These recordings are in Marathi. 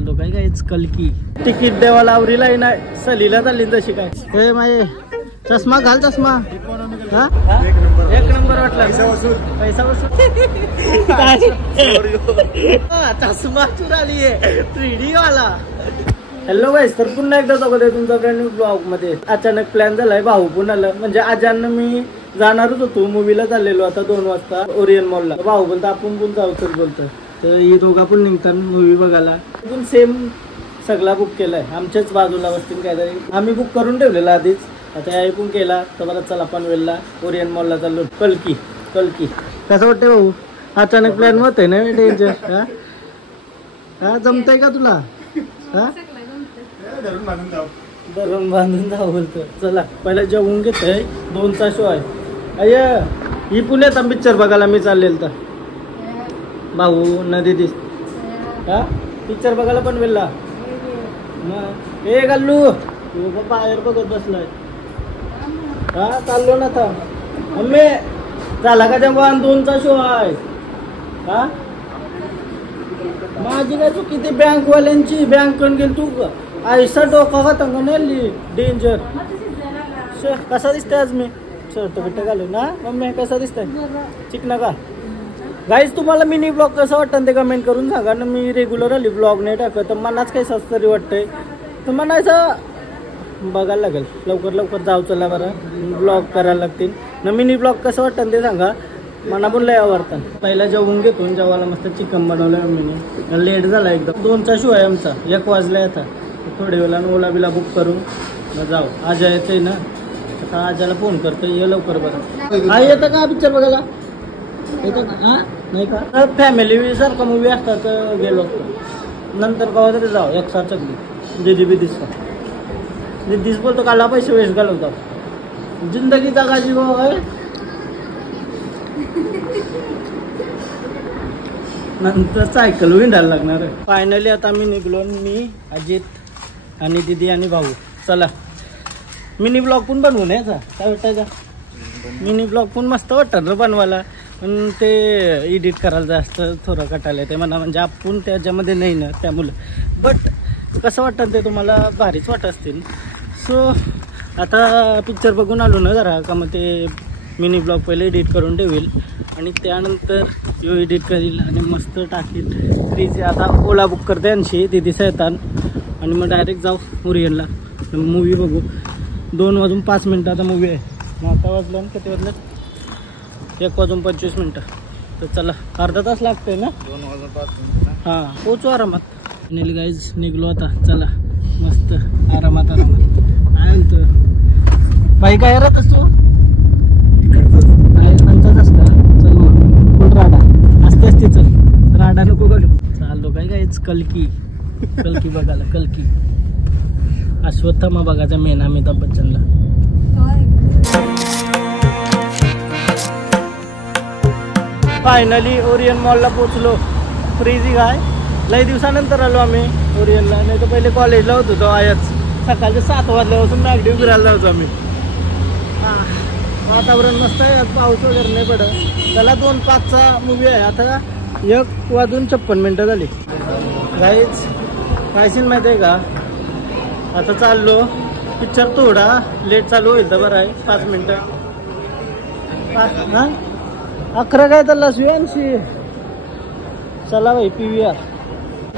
चाललो काय कायच कलकी तिकीट देवाला आवरीला नाही सलीला चालली तशी काय हे माये चष्मा घाल चष्मा हा एक नंबर वाटला पैसा वसूल चष्मा चुराली आहे 3D वाला। हॅलो गाईस, तर पुन्हा एकदा स्वागत आहे तुमचा ब्रँड न्यू ब्लॉग मध्ये। अचानक प्लॅन झालाय भाऊ पुण्याला, म्हणजे आजांना मी जाणारच होतो मूवीला चाललेलो आता 2 वाजता ओरियन मॉलला। भाऊ बोलतो आपण पण जाऊ तर बोलतो, तर ही दोघा पण निघतात मूवी बघायला। पण सेम सगळा बुक केलाय, आमच्याच बाजूला बसतील काहीतरी, आम्ही बुक करून ठेवलेला आधीच। आता याही पण केला तर बरं चला पनवेलला ओरियन मॉलला चाललो। कलकी कसं वाटतंय भाऊ? अचानक प्लॅन होतंय ना डेंजर। हा जमतंय का तुला? हा धरून बांधून जाऊ बोलतो। चला पहिला जेवून घेतोय, 2चा शो आहे। अय्या ही पुण्यात पिक्चर बघायला मी चाललेल तर भाऊ नदी दिस हा पिक्चर बघायला पनवेलला। ए गल्लू तू बाहेर बघत बसलाय हा? चाललो ना आता मम्मी, झाला का जेवण? 2चा शो आहे हा? माझी काय चुकी ती बँकवाल्यांची, बँककडून गेली तू ऐसा डोका का तंगणली डेंजर। कसा दिसतंय आज मी? शर्ट बिट्ट घालून ना मम्मी, कसा दिसतंय? चिकना का? गाईज तुम्हाला मिनी ब्लॉग कसं वाटतं ते कमेंट करून सांगा ना। मी रेग्युलरली ब्लॉग नाही टाकत तर मलाच काही सस्त तरी वाटतंय, तर म्हणायचं बघायला लागेल। लवकर जाऊ चला बरं, ब्लॉग करायला लागतील ना। मिनी ब्लॉग कसं वाटतं ते सांगा, मला पण लय आवडतं। पहिला जेवून घेतो, जेवायला मस्त चिकन बनवलं मी, लेट झाला एकदम। 2चा शो आहे आमचा, 1 वाजला आता। थोड्या वेळानं ओला बिला बुक करून जाऊ। आजा येते ना, आता आजाला फोन करतो ये लवकर बरं। हा येतं का पिक्चर बघायला? येतं का? हा नाही का? फॅमिली सारखा मूवी असता तर गेलो असतो, नंतर कवा तरी जाऊ एकसाथ सगळी। दिदीस बोलतो काला पैसे वेस्ट घालवतो, जिंदगी जगाची भाऊ आहे। नंतर सायकल विंडायला लागणार आहे। फायनली आता मी निघलो, मी अजित आणि दीदी आणि भाऊ। चला मिनी ब्लॉग पण बनवून यायचा, काय वाटतं का? मिनी ब्लॉग पण मस्त वाटतं ना बनवायला, पण ते एडिट करायला जास्त थोडं कटायला येते म्हणा, म्हणजे आपण त्याच्यामध्ये नाही ना त्यामुळे। बट कसं वाटतं ते तुम्हाला भारीच वाटत असतील। सो आता पिक्चर बघून आलो ना जरा का, मग ते मिनी ब्लॉग पहिले एडिट करून ठेवेल आणि त्यानंतर यो एडिट करील आणि मस्त टाकील फ्रीज। आता ओला बुक करते यांशी तिथे येतात आणि मग डायरेक्ट जाऊ ओरियनला मूवी बघू। 2:05 आता मूवी आहे, मग आता वाजलं किती वाजलं? 1:25. तर चला अर्धा तास लागतंय ना, 2:05 हां पोचू आरामात। नील गाईज निघलो आता, चला मस्त आरामात आहे म्हणतो बाई। काय राहतस तू? चल राडा नको घालू, चाललो काय कायच कलकी बघायला। कलकी अश्वत्थामा बघायचा मेन अमिताभ बच्चनला। फायनली ओरियन मॉलला पोचलो। फ्रीजी काय लई दिवसानंतर आलो आम्ही ओरियनला, नाही तर पहिले कॉलेजला होतो तो आयच। सकाळच्या 7 वाजल्यापासून मॅगडी फिरायला जायचो आम्ही। वातावरण मस्त आहे, पाऊस वगैरे नाही पडत। त्याला 2:05चा मूवी आहे, आता 1:56 झाली। गाईज काय सीन माहिती आहे का? आता चाललो पिक्चर, थोडा लेट चालू होईल तर बरं आहे, 5 मिनिटं। हा 11 काय तर शिवांशी। चला भाई PVR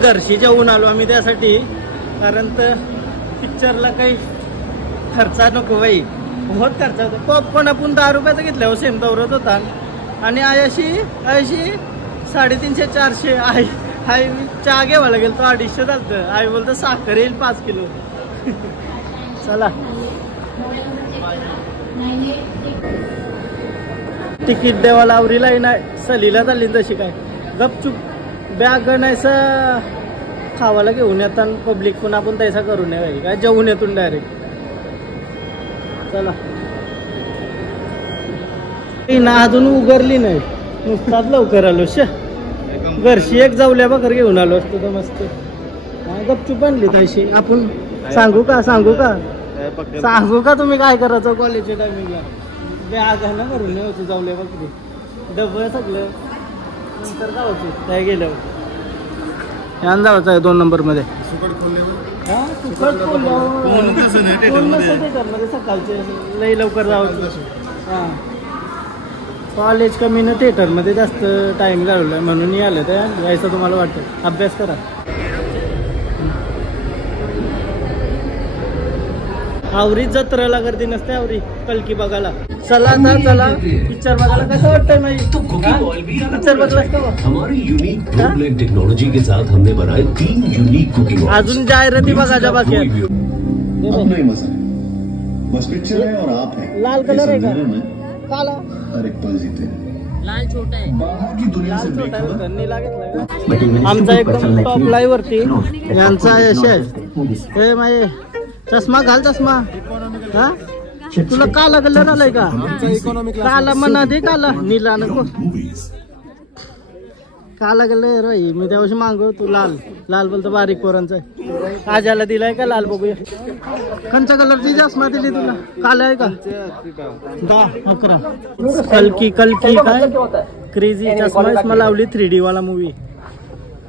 घरशी जेवून आलो आम्ही त्यासाठी, कारण तर पिक्चरला काही खर्चा नको बाई, बहुत खर्च होतो। पॉपकॉर्न आपण 10 रुपयाचा घेतला हो, सेम दौरत होता। आणि आयाशी 350-400 आई चहा घ्यावा गेल तो 250 झालं। आई बोलतो साखर येईल 5 किलो। चला तिकीट देवाला आवरीला नाही सलीला चालली तशी काय, गपचूप बॅग नाहीसं खावाला घेऊन येतात पब्लिक, पण आपण तैसा करू नये भाई, काय जेवून येतून डायरेक्ट। चला ना अजून उघडली नाही, नुसताच लवकर आलो। घरशी एक जाऊल्या बकर घेऊन आलो असतो तर मस्त। गपचूप आणली तशी आपण। सांगू का तुम्ही काय करायचं कॉलेजच्या टायमिंगला? बॅग आहे ना भरून होतं जाऊल्या बकरी, डबं सगळं नंतर जायचं काय गेल्यावर। यान जायचं आहे 2 नंबर मध्ये. सकाळचे लई लवकर जावं. हां कॉलेज कमी ना थिएटरमध्ये जास्त टाइम घालवला म्हणून आलं तर यायचं तुम्हाला वाटतं. अभ्यास करा. आवरी जत्रेला गर्दी नसते. आवरी कलकी बघायला. चला आता चला पिक्चर बघायला. कसं वाटतंय माहिती पिक्चर बघलास का? हमारी यूनिक ट्यूबलाइट टेक्नोलॉजी के साथ हमने बनाए 3 यूनिक कुकिंग. अजून जाहिराती बघायच्या बाकी आहेत. नहीं मजा बस पिक्चर है और आप हैं. लाल कलर आहे का? काला. हर एक पल जीते हैं. लाल छोटा आहे. बाहर की दुनिया से छोटा नीला घेतला. आमचा एकदम टॉप लाईव्ह वरती यांचा यश आहे. ए माये चष्मा घाल. चष्मा हा तुला काला कलर आलाय का? काला म्हणा दे. काला नीला नको. काला कलर मी त्यावर्षी मागव. तू लाल. लाल बोलतो बारीक पोरांचा आहे. आजाला दिलाय का लाल? बघूया कोणत्या कलरची चष्मा दिली तुला? काला आहे का? 11. कलकी कलकी काय क्रेझी चष्मा लावली 3D वाला मूवी.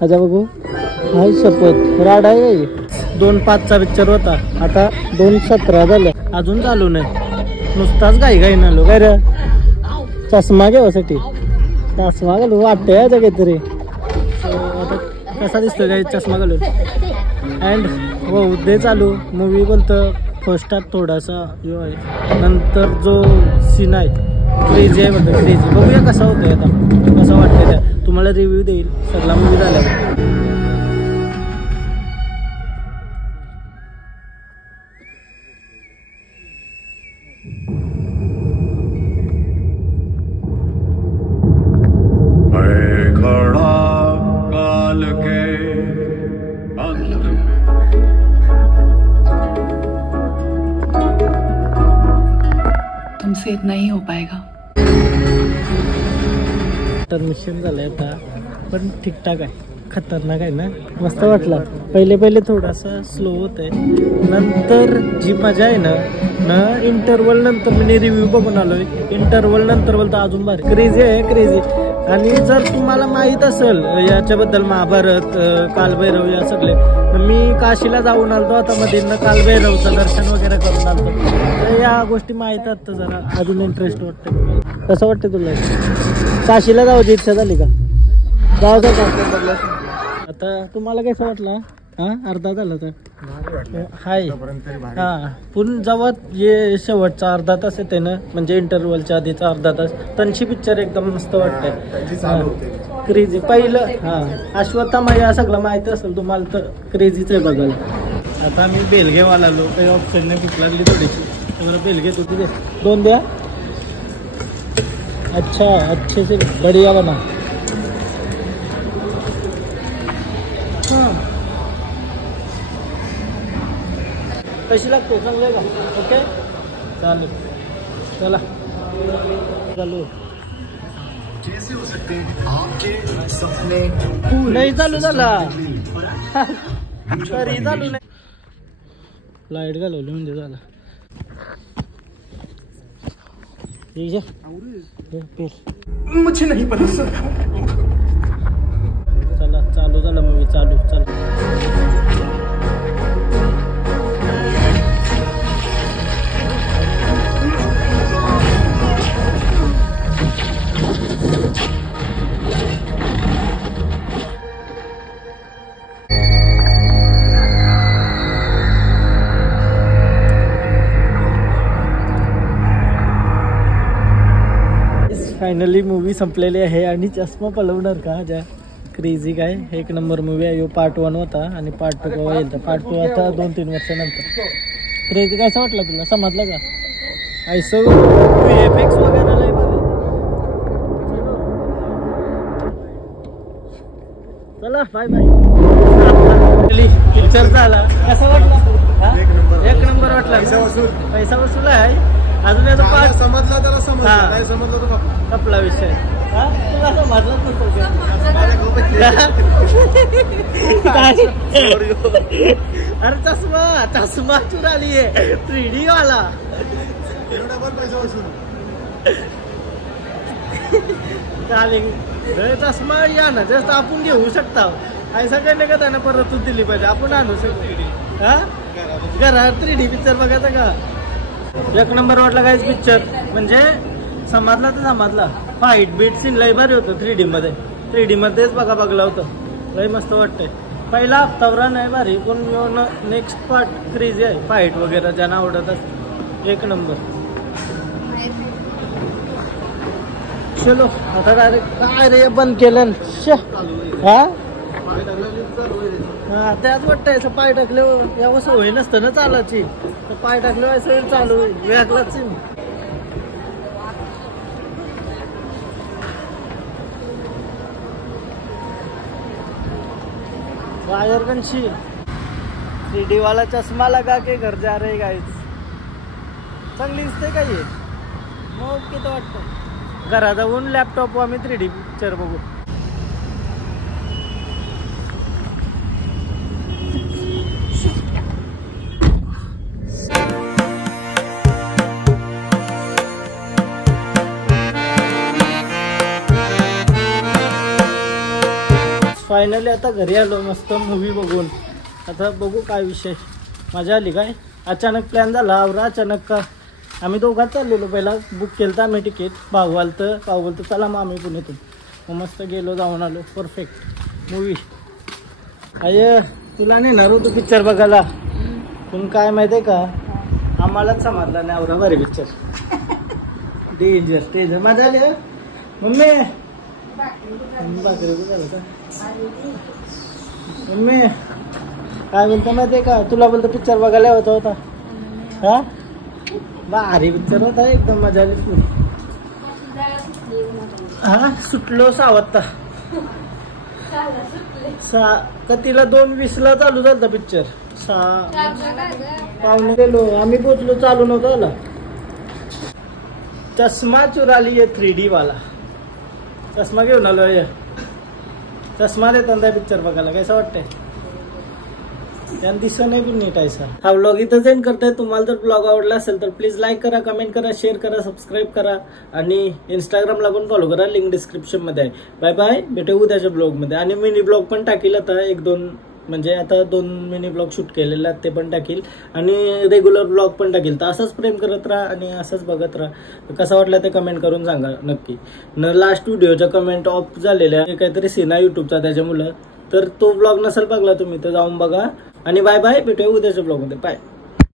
अच्छा बघू. हाय शपथ राड आहे. 2:05चा पिक्चर होता. आता 2:17 झालं अजून चालू नाही. नुसताच घाई नालो काय रे. चष्मा घेण्यासाठी चष्मा घालू वाटतंय याचा काहीतरी. आता कसा दिसतोय काय चष्मा घालून. अँड हो दे चालू मूवी बोलतं. फर्स्ट हाफ थोडासा जो आहे नंतर जो सीन आहे क्रेझी आहे म्हणतो. क्रेझी बघूया कसा होतोय आता. कसं वाटतंय त्या तुम्हाला रिव्ह्यू देईल सगळा मूवी झाला. तुमसे इतना ही हो पाएगा. मिशन झालंय आता पण ठीकठाक आहे. खतरनाक आहे ना. मस्त वाटला. पहिले थोडासा स्लो होत आहे. नंतर जी मजा आहे ना इंटरवल नंतर मी रिव्ह्यू बघून आलोय. इंटरवल नंतर बोलतो अजून भारी. क्रेझी आहे क्रेझी. आणि जर तुम्हाला माहीत असेल याच्याबद्दल महाभारत कालभैरव या सगळे मी काशीला जाऊन आलतो. आता मध्ये कालभैरवचं दर्शन वगैरे करून आलतो. तर या गोष्टी माहीत आहेत तर जरा अजून इंटरेस्ट वाटतं. कसं वाटतं तुला? काशीला जायची इच्छा झाली का? जायचं का? आता तुम्हाला कसं वाटलं? हा अर्धा झाला तर हाय. हा पण जेव्हा ये शेवटचा अर्धा तास येते ना म्हणजे इंटरवलच्या आधीचा अर्धा तास तनशी पिक्चर एकदम मस्त वाटतंय. क्रेझी पहिलं हा अश्वत्थामा या सगळं माहिती असेल तुम्हाला तर क्रेझीच आहे बघायला. आता मी बेलगेवाला आलो. काही ऑप्शनने भूक लागली थोडीशी. तर बेलगे तू तिथे 2 द्या. अच्छा अच्छे से बढ़िया बना. हां कशी लागते? चांगलं आहे का? ओके चालेल. चला चालू. कैसे हो सकते हैं आपके सपने नाही चालू झाला तरी चालू नाही. लाईट घालवली म्हणजे झाला. मुझे नहीं पता सर. चला चालू झाला मूवी. चालू चला. फायनली मूवी संपलेली आहे आणि चष्मा पलवणार का ज्या क्रेझी काय 1 नंबर मूवी आहे. पार्ट 1 होता आणि पार्ट 2 केव्हा येईल तर पार्ट 2 आता 2-3 वर्षानंतर. क्रेझी कसं वाटलं तुला? समजलं का? ऐसं एफेक्ट्स वगैरे लय भारी. चला बाय बाय. पिक्चर झाला कसा वाटला? 1 नंबर वाटला. पैसा वसूल आहे. अजून याचा पार्ट समजला त्याला समजला नाही समजलं तर आपला विषय. तुला समजलाच अरे चष्मा चुराली आहे 3D वाला. पैसा वसूल चालेल. चष्मा या ना जास्त आपण घेऊ शकता. ऐसा काही का त्यांना परत दिली पाहिजे, आपण आणू शकतो हा घरात 3D पिक्चर बघायचा का. एक नंबर वाटला काहीच पिक्चर, म्हणजे समजला तर समजला. फाईट बीट सीन लय भारी होतं 3D मध्ये. 3D मध्येच बघायला होतं, लय मस्त वाटतंय. पहिला हप्तावरा नाही भारी, पण नेक्स्ट पार्ट क्रेझी आहे. फाईट वगैरे ज्यांना आवडत असत एक नंबर. चलो आता डायरेक्ट काय रे बंद केलं हा हा त्यात वाटतंय असं पाय टाकल्यावर यावं सवय नसतं ना चालायची, तर पाय टाकल्यावर असं चालू वेगळाच. वायरगंशी 3D वाला चष्मा लगा के घर जा रहे गाइस. चांगली दिसते का हे मग किती वाटतं. घरात जाऊन लॅपटॉप आम्ही 3D पिक्चर बघू. फायनली आता घरी आलो मस्त मूवी बघून. आता बघू काय विषय, मजा आली काय. अचानक प्लॅन झाला आवरा अचानक का. आम्ही दोघात चाललेलो, पहिला बुक केलं तर आम्ही तिकीट. भाऊ बोलतं चला मग आम्ही पुण्यातून. मग मस्त गेलो, जाऊन आलो. Perfect movie. अय तुला नेणार होतो पिक्चर बघायला, पण काय माहिती आहे का आम्हालाच समजला नाही आवरा भारी पिक्चर. डेंजर मजा आली. मम्मी मम्मी काय बोलतो माहिती आहे का, तुला बोलतो पिक्चर बघायला होता हा भारी पिक्चर होता एकदम, मजा आली. हा सुटलो 6 वाजता. तिला 2:20 चालू झालता पिक्चर. 6 गेलो आम्ही, पोचलो चालू नव्हतं आला. चष्मा चुराली आहे 3D वाला. चष्मा घेऊन आलो. चष्मा देतात त्या पिक्चर बघायला. कसं वाटतंय त्यानं दिसत नाही पण नीट आहे. हा व्लॉग इथं एंड करताय. तुम्हाला जर ब्लॉग आवडला असेल तर प्लीज लाईक करा, कमेंट करा, शेअर करा, सबस्क्राईब करा आणि इंस्टाग्रामला पण फॉलो करा. लिंक डिस्क्रिप्शन मध्ये आहे. बाय बाय, भेटू उद्याच्या ब्लॉग मध्ये. आणि मिनी ब्लॉग पण टाकील आता 1-2, म्हणजे आता 2 मिनी ब्लॉग शूट केलेले आहेत ते पण टाकील. आणि रेग्युलर ब्लॉग पण टाकील. तर असंच प्रेम करत राहा आणि असंच बघत राहा. कसं वाटलं ते कमेंट करून सांगा नक्की. लास्ट व्हिडिओच्या कमेंट ऑफ झालेल्या काहीतरी सीन आहे युट्यूबचा त्याच्यामुळं, तर तो ब्लॉग नसेल बघला तुम्ही तर जाऊन बघा. आणि बाय बाय, भेटूया उद्याच्या ब्लॉग मध्ये. बाय.